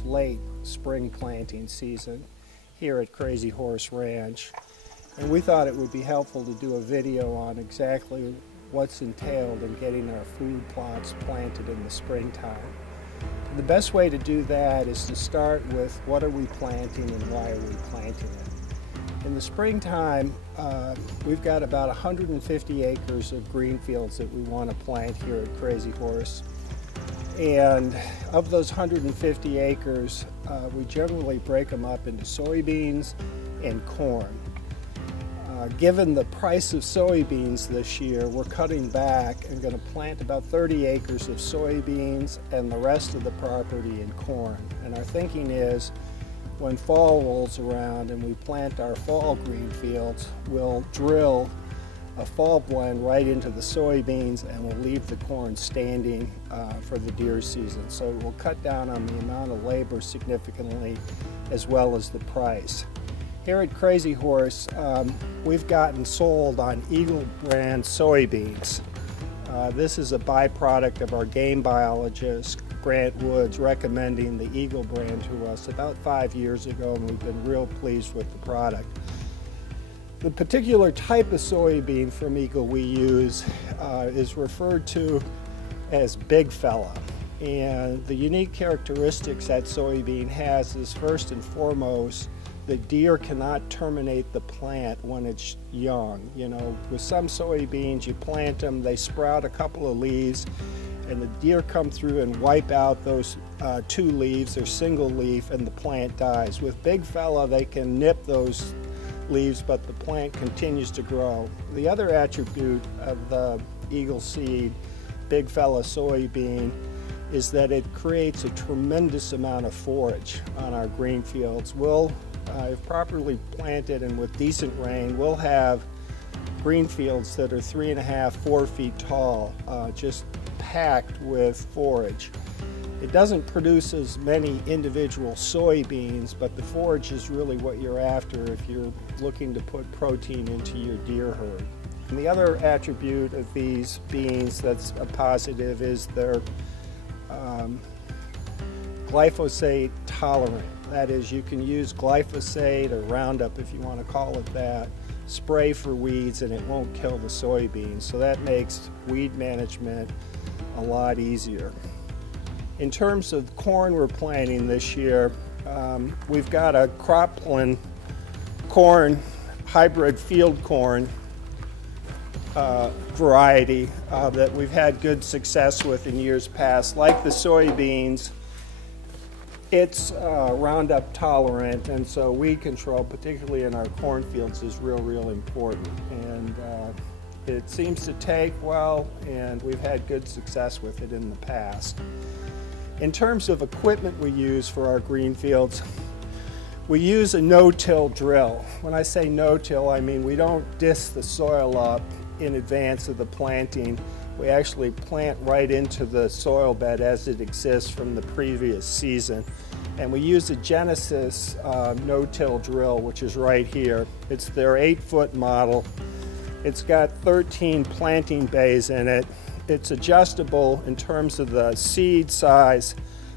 much late spring planting season here at Crazy Horse Ranch. And we thought it would be helpful to do a video on exactly what's entailed in getting our food plots planted in the springtime. The best way to do that is to start with what are we planting and why are we planting it. In the springtime, we've got about 150 acres of green fields that we want to plant here at Crazy Horse. And of those 150 acres, we generally break them up into soybeans and corn. Given the price of soybeans this year, we're cutting back and going to plant about 30 acres of soybeans and the rest of the property in corn. And our thinking is when fall rolls around and we plant our fall green fields, we'll drill a fall blend right into the soybeans and we'll leave the corn standing for the deer season. So we'll cut down on the amount of labor significantly as well as the price. Here at Crazy Horse, we've gotten sold on Eagle brand soybeans. This is a byproduct of our game biologist, Grant Woods, recommending the Eagle brand to us about 5 years ago, and we've been real pleased with the product. The particular type of soybean from Eagle we use is referred to as Big Fella. And the unique characteristics that soybean has is, first and foremost, the deer cannot terminate the plant when it's young. You know, with some soybeans, you plant them, they sprout a couple of leaves, and the deer come through and wipe out those 2 leaves or single leaf, and the plant dies. With Big Fella, they can nip those leaves, but the plant continues to grow. The other attribute of the Eagle seed, Big Fella soybean, is that it creates a tremendous amount of forage on our green fields. If properly planted and with decent rain, we'll have green fields that are 3.5, 4 feet tall, just packed with forage. It doesn't produce as many individual soybeans, but the forage is really what you're after if you're looking to put protein into your deer herd. And the other attribute of these beans that's a positive is they're glyphosate tolerant. That is, you can use glyphosate or Roundup, if you want to call it that, spray for weeds, and it won't kill the soybeans. So that makes weed management a lot easier. In terms of corn we're planting this year, we've got a cropland corn, hybrid field corn variety that we've had good success with in years past. Like the soybeans, it's Roundup tolerant, and so weed control, particularly in our cornfields, is real important. And it seems to take well, and we've had good success with it in the past. In terms of equipment we use for our green fields, we use a no-till drill. When I say no-till, I mean we don't disc the soil up in advance of the planting. We actually plant right into the soil bed as it exists from the previous season. And we use a Genesis no-till drill, which is right here. It's their 8-foot model. It's got 13 planting bays in it. It's adjustable in terms of the seed size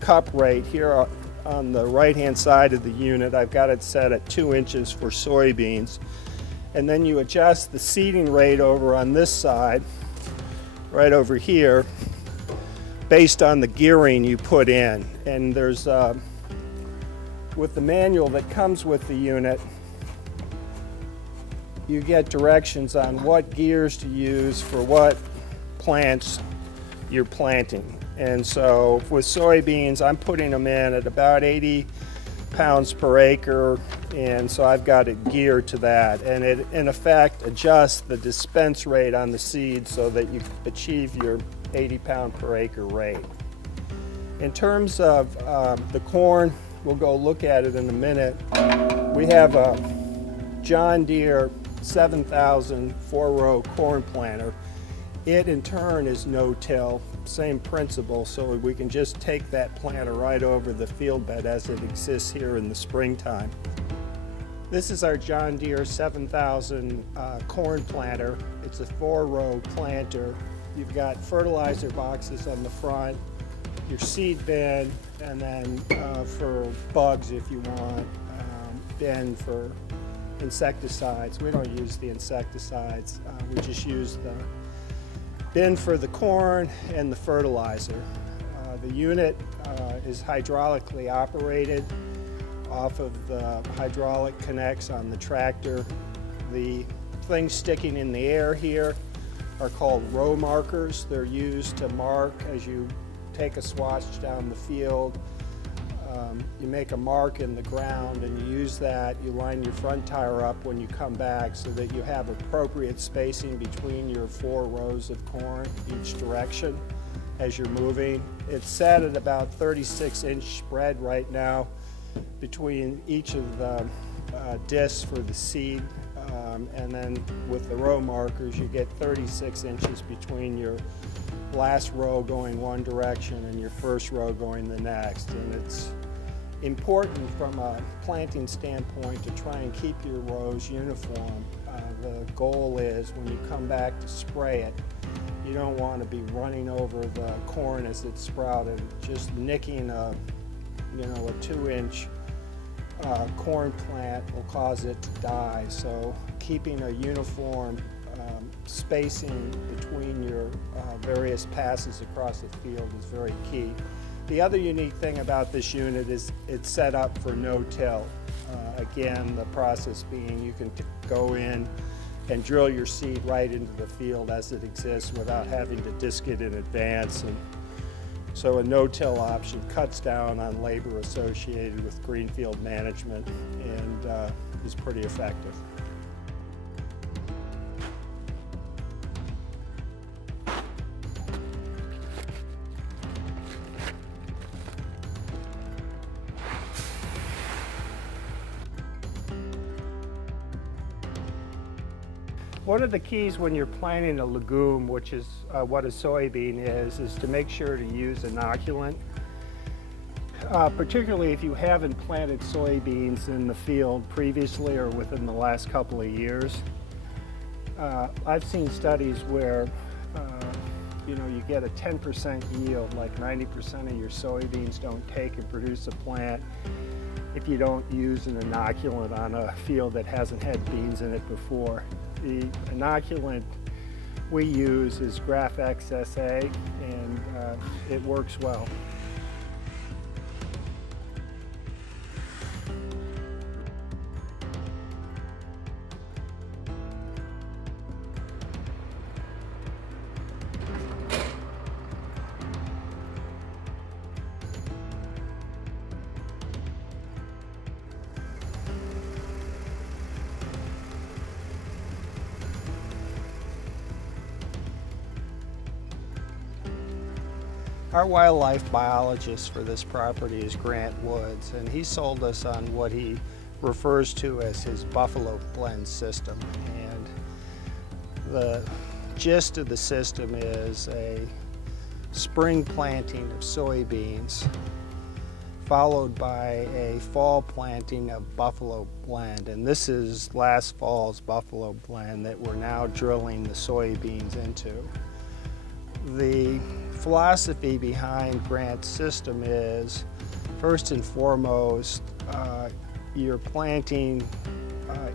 cup rate. Here on the right-hand side of the unit, I've got it set at 2 inches for soybeans. And then you adjust the seeding rate over on this side, right over here, based on the gearing you put in. And there's, with the manual that comes with the unit, you get directions on what gears to use for what plants you're planting. And so with soybeans, I'm putting them in at about 80 pounds per acre, and so I've got it geared to that, and it in effect adjusts the dispense rate on the seed so that you achieve your 80 pound per acre rate. In terms of the corn, we'll go look at it in a minute. We have a John Deere 7000 4-row corn planter. It in turn is no-till, same principle, so we can just take that planter right over the field bed as it exists here in the springtime. This is our John Deere 7000 corn planter. It's a 4-row planter. You've got fertilizer boxes on the front, your seed bin, and then for bugs, if you want, bin for insecticides. We don't use the insecticides. We just use the bin for the corn and the fertilizer. The unit is hydraulically operated off of the hydraulic connects on the tractor. The things sticking in the air here are called row markers. They're used to mark as you take a swatch down the field. You make a mark in the ground and you use that. You line your front tire up when you come back so that you have appropriate spacing between your 4 rows of corn each direction as you're moving. It's set at about 36-inch spread right now between each of the discs for the seed, and then with the row markers you get 36 inches between your last row going one direction and your first row going the next. And it's important from a planting standpoint to try and keep your rows uniform. The goal is when you come back to spray it, you don't want to be running over the corn as it's sprouted. Just nicking a 2-inch corn plant will cause it to die. So keeping a uniform spacing between your various passes across the field is very key. The other unique thing about this unit is it's set up for no-till. Again, the process being you can go in and drill your seed right into the field as it exists without having to disc it in advance. And so a no-till option cuts down on labor associated with greenfield management and is pretty effective. One of the keys when you're planting a legume, which is what a soybean is to make sure to use inoculant. Particularly if you haven't planted soybeans in the field previously or within the last couple of years. I've seen studies where you get a 10% yield, like 90% of your soybeans don't take and produce a plant if you don't use an inoculant on a field that hasn't had beans in it before. The inoculant we use is Graph-X SA, and it works well. Our wildlife biologist for this property is Grant Woods, and he sold us on what he refers to as his buffalo blend system. And the gist of the system is a spring planting of soybeans followed by a fall planting of buffalo blend. And this is last fall's buffalo blend that we're now drilling the soybeans into. The philosophy behind Grant's system is, first and foremost, you're planting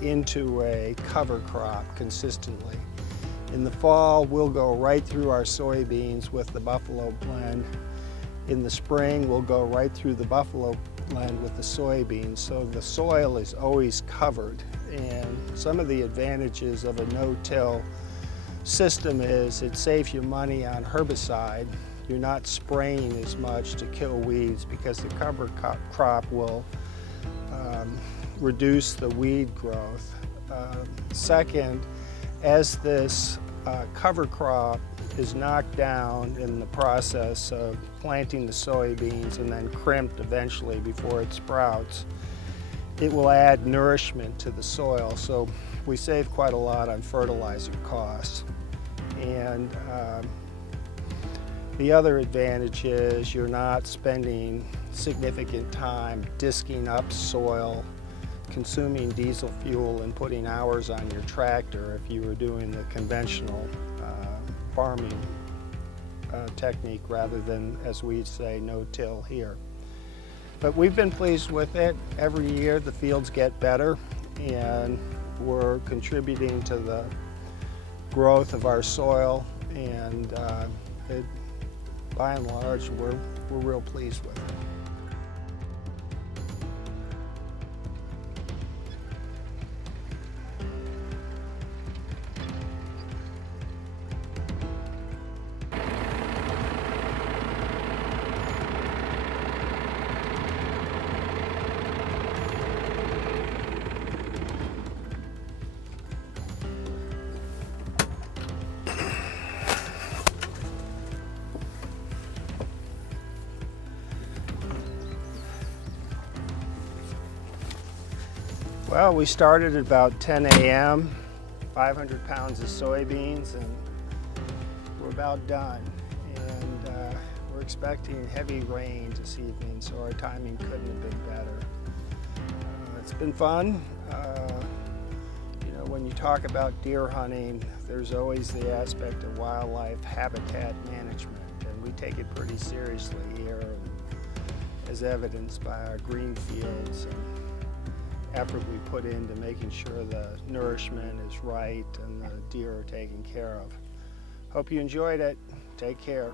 into a cover crop consistently. In the fall, we'll go right through our soybeans with the buffalo blend. In the spring, we'll go right through the buffalo blend with the soybeans, so the soil is always covered. And some of the advantages of a no-till system is it saves you money on herbicide. You're not spraying as much to kill weeds because the cover crop will reduce the weed growth. Second, as this cover crop is knocked down in the process of planting the soybeans and then crimped eventually before it sprouts, it will add nourishment to the soil. So we save quite a lot on fertilizer costs. And the other advantage is you're not spending significant time disking up soil, consuming diesel fuel, and putting hours on your tractor if you were doing the conventional farming technique rather than, as we say, no-till here. But we've been pleased with it. Every year the fields get better, and we're contributing to the growth of our soil, and by and large we're real pleased with it. Well, we started at about 10 a.m., 500 pounds of soybeans, and we're about done. And we're expecting heavy rain this evening, so our timing couldn't have been better. It's been fun. You know, when you talk about deer hunting, there's always the aspect of wildlife habitat management, and we take it pretty seriously here, as evidenced by our green fields and effort we put into making sure the nourishment is right and the deer are taken care of. Hope you enjoyed it. Take care.